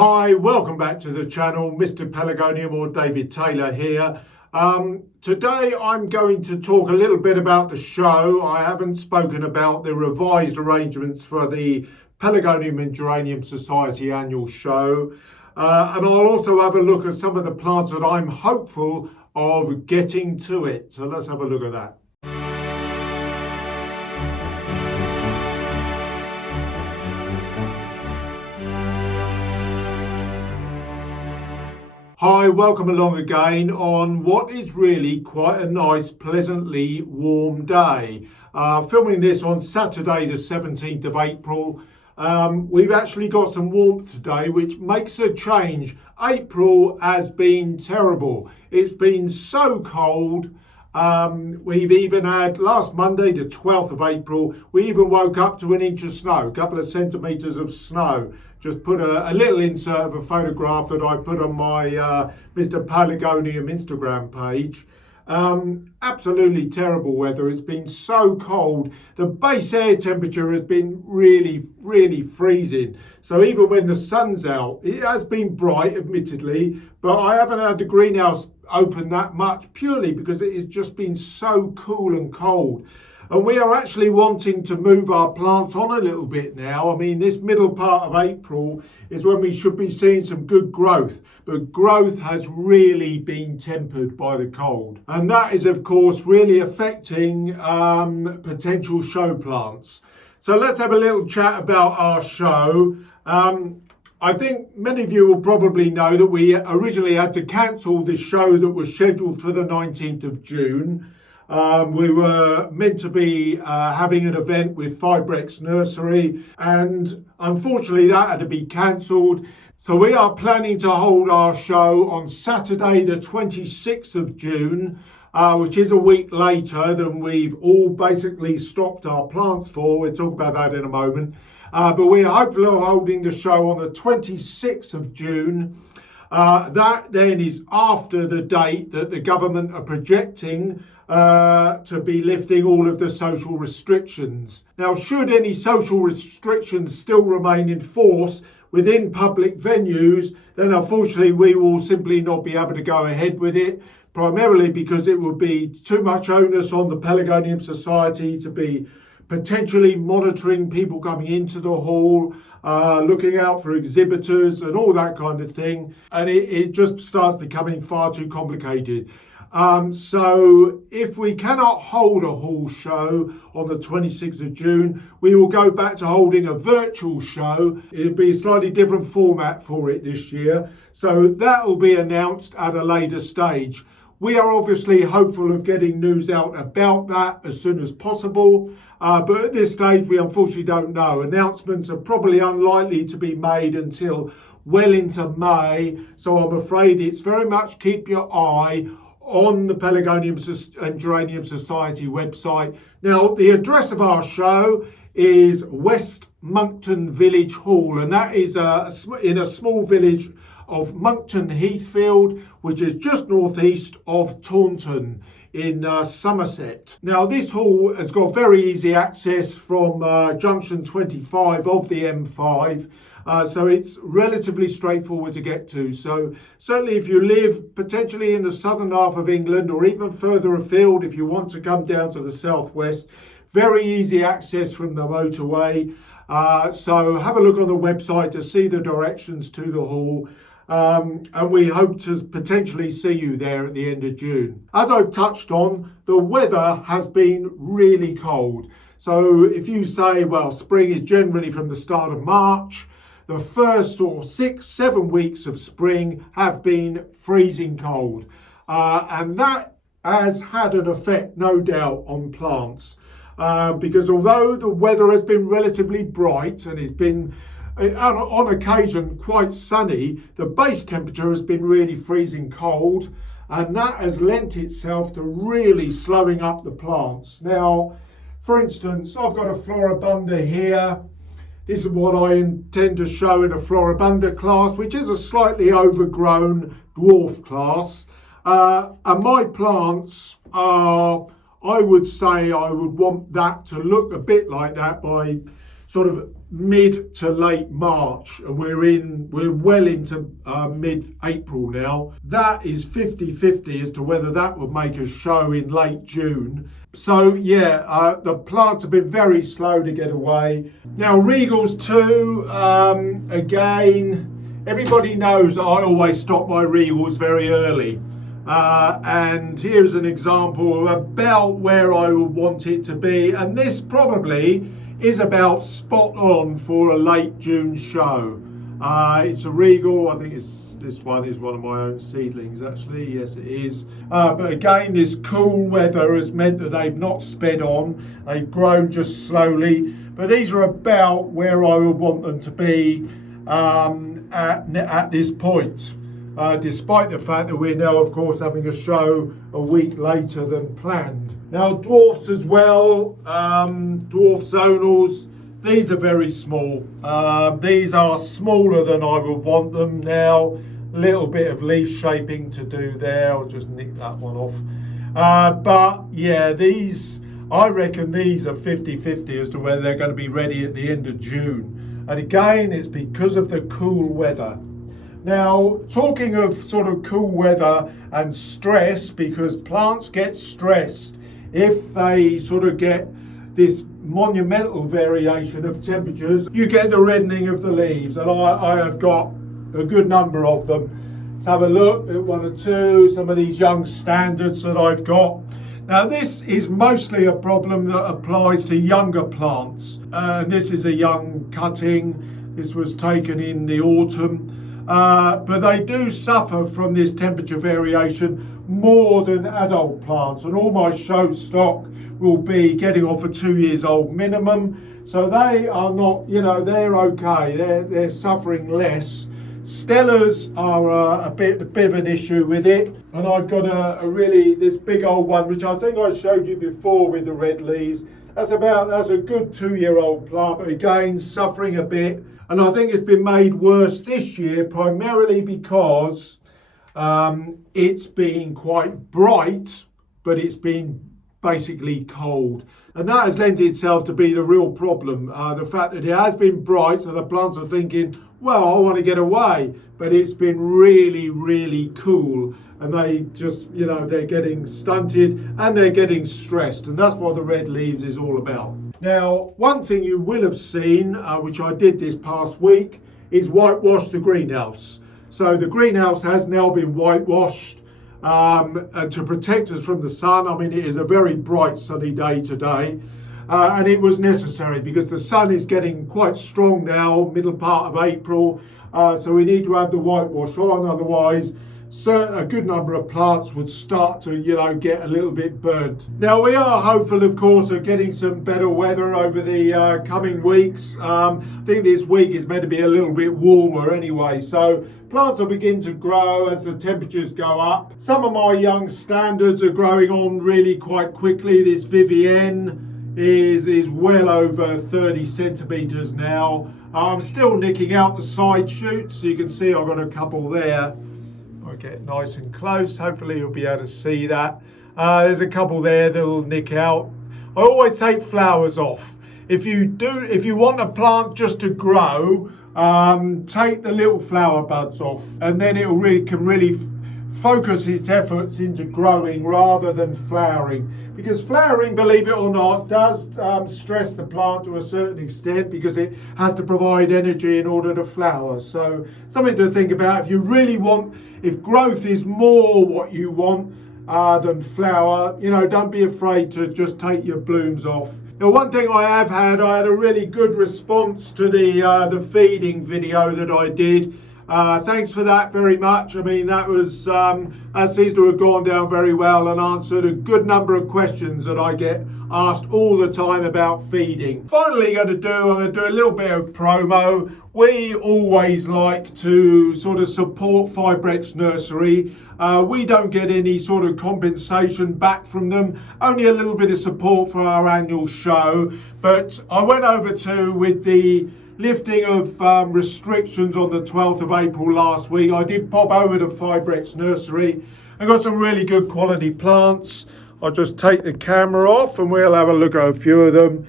Hi, welcome back to the channel. Mr Pelargonium or David Taylor here. Today I'm going to talk a little bit about the show. I haven't spoken about the revised arrangements for the Pelargonium and Geranium Society annual show. And I'll also have a look at some of the plants that I'm hopeful of getting to it. So let's have a look at that. Hi, welcome along again on what is really quite a nice, pleasantly warm day. Filming this on Saturday the 17th of April. We've actually got some warmth today, which makes a change. April has been terrible. It's been so cold. We've even had, last Monday, the 12th of April, we even woke up to an inch of snow, a couple of centimetres of snow. Just put a little insert of a photograph that I put on my Mr Pelargonium Instagram page. Absolutely terrible weather. It's been so cold. The base air temperature has been really freezing. So even when the sun's out, it has been bright, admittedly, but I haven't had the greenhouse open that much purely because it has just been so cool and cold. And we are actually wanting to move our plants on a little bit now. I mean, this middle part of April is when we should be seeing some good growth. But growth has really been tempered by the cold. And that is, of course, really affecting potential show plants. So let's have a little chat about our show. I think many of you will probably know that we originally had to cancel this show that was scheduled for the 19th of June. We were meant to be having an event with Fibrex Nursery, and unfortunately that had to be cancelled. So we are planning to hold our show on Saturday the 26th of June, which is a week later than we've all basically stopped our plants for. We'll talk about that in a moment. But we're hopefully holding the show on the 26th of June. That then is after the date that the government are projecting to be lifting all of the social restrictions. Now, should any social restrictions still remain in force within public venues, then unfortunately we will simply not be able to go ahead with it, primarily because it would be too much onus on the Pelargonium Society to be potentially monitoring people coming into the hall, looking out for exhibitors and all that kind of thing. And it just starts becoming far too complicated. So if we cannot hold a hall show on the 26th of June, we will go back to holding a virtual show. It'll be a slightly different format for it this year. So that will be announced at a later stage. We are obviously hopeful of getting news out about that as soon as possible. But at this stage, we unfortunately don't know. Announcements are probably unlikely to be made until well into May. So I'm afraid it's very much keep your eye on the Pelargonium and Geranium Society website. Now, the address of our show is West Monkton Village Hall, and that is in a small village of Monkton Heathfield, which is just northeast of Taunton in Somerset. Now, this hall has got very easy access from junction 25 of the M5. So it's relatively straightforward to get to. So certainly if you live potentially in the southern half of England or even further afield, if you want to come down to the southwest, very easy access from the motorway. So have a look on the website to see the directions to the hall. And we hope to potentially see you there at the end of June. As I've touched on, the weather has been really cold. So if you say, well, spring is generally from the start of March, the first 6-7 weeks of spring have been freezing cold. And that has had an effect, no doubt, on plants. Because although the weather has been relatively bright and it's been, on occasion, quite sunny, the base temperature has been really freezing cold. And that has lent itself to really slowing up the plants. Now, for instance, I've got a Floribunda here. This is what I intend to show in a Floribunda class, which is a slightly overgrown dwarf class. And my plants are, I would say I would want that to look a bit like that by sort of mid to late March, and we're well into mid-April now. That is 50-50 as to whether that would make a show in late June. So yeah, the plants have been very slow to get away. Now Regals too, again, everybody knows I always stop my Regals very early. And here's an example of about where I would want it to be, and this probably is about spot on for a late June show. It's a Regal, I think this one is one of my own seedlings actually, yes it is. But again, this cool weather has meant that they've not sped on, they've grown just slowly, but these are about where I would want them to be at this point. Despite the fact that we're now, of course, having a show a week later than planned. Now, dwarfs as well, dwarf zonals, these are very small. These are smaller than I would want them now. A little bit of leaf shaping to do there. I'll just nick that one off. But yeah, I reckon these are 50-50 as to whether they're going to be ready at the end of June. And again, it's because of the cool weather. Now, talking of sort of cool weather and stress, because plants get stressed if they sort of get this monumental variation of temperatures, you get the reddening of the leaves, and I have got a good number of them. Let's have a look at one or two, some of these young standards that I've got. Now this is mostly a problem that applies to younger plants, and this is a young cutting. This was taken in the autumn. But they do suffer from this temperature variation more than adult plants, and all my show stock will be getting on for 2 years old minimum, so they are not, they're okay, they're suffering less. Stellas are a bit of an issue with it, and I've got a really, this big old one which I think I showed you before with the red leaves. That's a good 2-year-old plant, but again suffering a bit. And I think it's been made worse this year primarily because it's been quite bright, but it's been basically cold. And that has lent itself to be the real problem. The fact that it has been bright, so the plants are thinking, well, I want to get away. But it's been really, really cool. And they just, they're getting stunted and they're getting stressed. And that's what the red leaves is all about. Now, one thing you will have seen, which I did this past week, is whitewash the greenhouse. So the greenhouse has now been whitewashed to protect us from the sun. I mean, it is a very bright sunny day today, and it was necessary because the sun is getting quite strong now, middle part of April, so we need to have the whitewash on, otherwise a good number of plants would start to, get a little bit burnt. Now, we are hopeful, of course, of getting some better weather over the coming weeks. I think this week is meant to be a little bit warmer anyway, so plants will begin to grow as the temperatures go up. Some of my young standards are growing on really quite quickly. This Vivienne is well over 30 centimetres now. I'm still nicking out the side shoots, so you can see I've got a couple there. I'll get nice and close, hopefully you'll be able to see that. There's a couple there that'll nick out. I always take flowers off. If you want a plant just to grow, take the little flower buds off, and then it can really focus its efforts into growing rather than flowering. Because flowering, believe it or not, does stress the plant to a certain extent because it has to provide energy in order to flower. So something to think about. If growth is more what you want than flower, don't be afraid to just take your blooms off. Now, one thing I had a really good response to the feeding video that I did. Thanks for that very much. I mean, that seems to have gone down very well and answered a good number of questions that I get asked all the time about feeding. Finally, I'm going to do a little bit of promo. We always like to sort of support Fibrex Nursery. We don't get any sort of compensation back from them, only a little bit of support for our annual show. But I went over with the lifting of restrictions on the 12th of April last week. I did pop over to Fibrex Nursery and got some really good quality plants. I'll just take the camera off and we'll have a look at a few of them.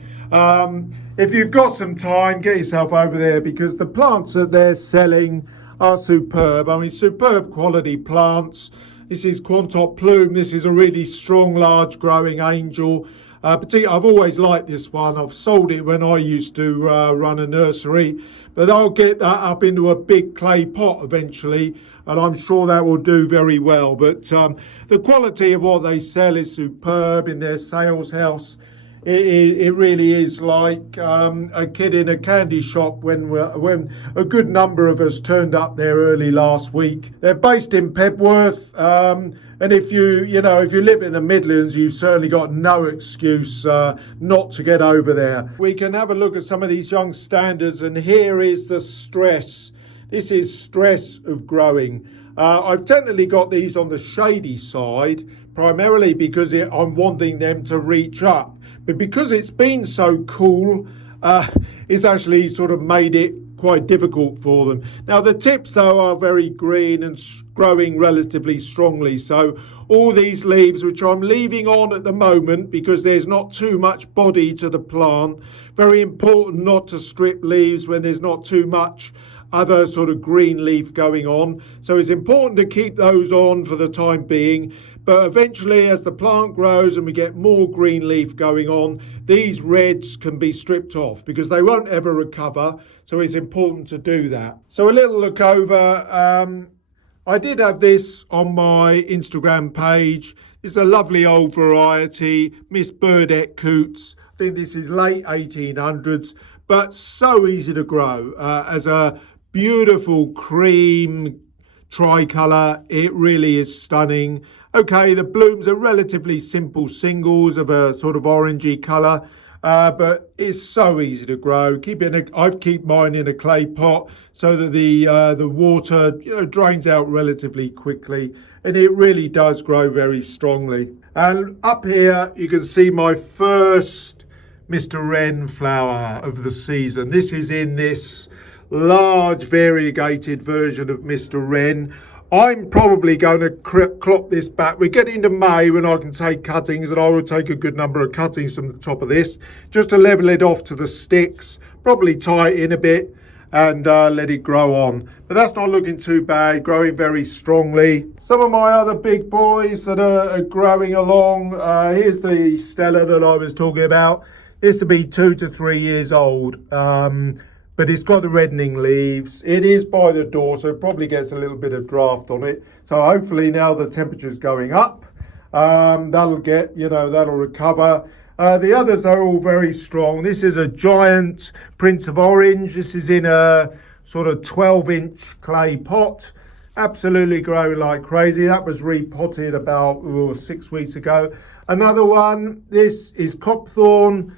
if you've got some time, get yourself over there, because the plants that they're selling are superb. I mean, superb quality plants. This is Quantop Plume. This is a really strong, large growing angel. Particularly, I've always liked this one. I've sold it when I used to run a nursery, but I'll get that up into a big clay pot eventually, and I'm sure that will do very well. But the quality of what they sell is superb in their sales house. It really is like a kid in a candy shop when a good number of us turned up there early last week. They're based in Pebworth, and if you live in the Midlands, you've certainly got no excuse not to get over there. We can have a look at some of these young standards, and here is the stress. This is stress of growing. I've technically got these on the shady side, primarily because I'm wanting them to reach up. But because it's been so cool, it's actually sort of made it quite difficult for them. Now, the tips, though, are very green and growing relatively strongly. So all these leaves, which I'm leaving on at the moment because there's not too much body to the plant. Very important not to strip leaves when there's not too much other sort of green leaf going on. So it's important to keep those on for the time being. But eventually, as the plant grows and we get more green leaf going on, these reds can be stripped off because they won't ever recover. So it's important to do that. So a little look over. I did have this on my Instagram page. It's a lovely old variety, Miss Burdett Coots. I think this is late 1800s, but so easy to grow. As a beautiful cream tricolour, it really is stunning. Okay, the blooms are relatively simple singles of a sort of orangey colour, but it's so easy to grow. I keep mine in a clay pot so that the water drains out relatively quickly, and it really does grow very strongly. And up here you can see my first Mr Wren flower of the season. This is in this large variegated version of Mr Wren. I'm probably going to clop this back. We're getting to May when I can take cuttings, and I will take a good number of cuttings from the top of this just to level it off to the sticks, probably tie it in a bit and let it grow on. But that's not looking too bad, growing very strongly. Some of my other big boys that are growing along, here's the Stella that I was talking about. This to be 2 to 3 years old. But it's got the reddening leaves. It is by the door, so it probably gets a little bit of draft on it. So hopefully now the temperature's going up, that'll recover. The others are all very strong. This is a giant Prince of Orange. This is in a sort of 12-inch clay pot. Absolutely growing like crazy. That was repotted about 6 weeks ago. Another one, this is Copthorn.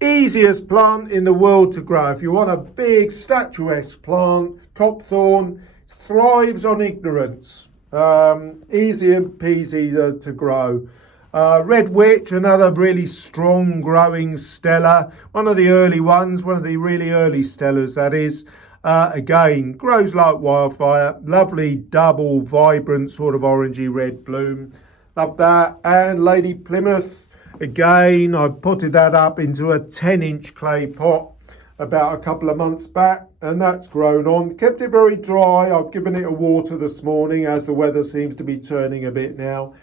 Easiest plant in the world to grow. If you want a big statuesque plant, Copthorn thrives on ignorance. Easy and peasy to grow. Red Witch, another really strong growing Stella. One of the early ones, one of the really early Stellas that is. Again, grows like wildfire. Lovely double vibrant sort of orangey red bloom. Love that. And Lady Plymouth. Again, I potted that up into a 10-inch clay pot about a couple of months back, and that's grown on. Kept it very dry. I've given it a water this morning as the weather seems to be turning a bit now.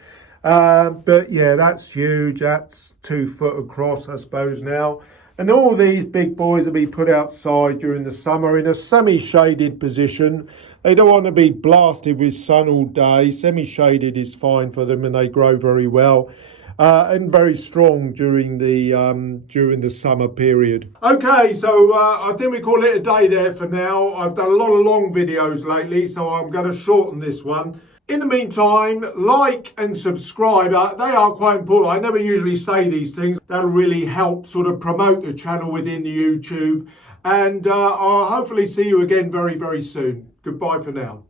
But yeah, that's huge. That's 2 foot across, I suppose, now. And all these big boys will be put outside during the summer in a semi-shaded position. They don't want to be blasted with sun all day. Semi-shaded is fine for them, and they grow very well. And very strong during the summer period. Okay, so I think we call it a day there for now. I've done a lot of long videos lately, so I'm going to shorten this one. In the meantime, like and subscribe. They are quite important. I never usually say these things. That'll really help sort of promote the channel within YouTube. And I'll hopefully see you again very, very soon. Goodbye for now.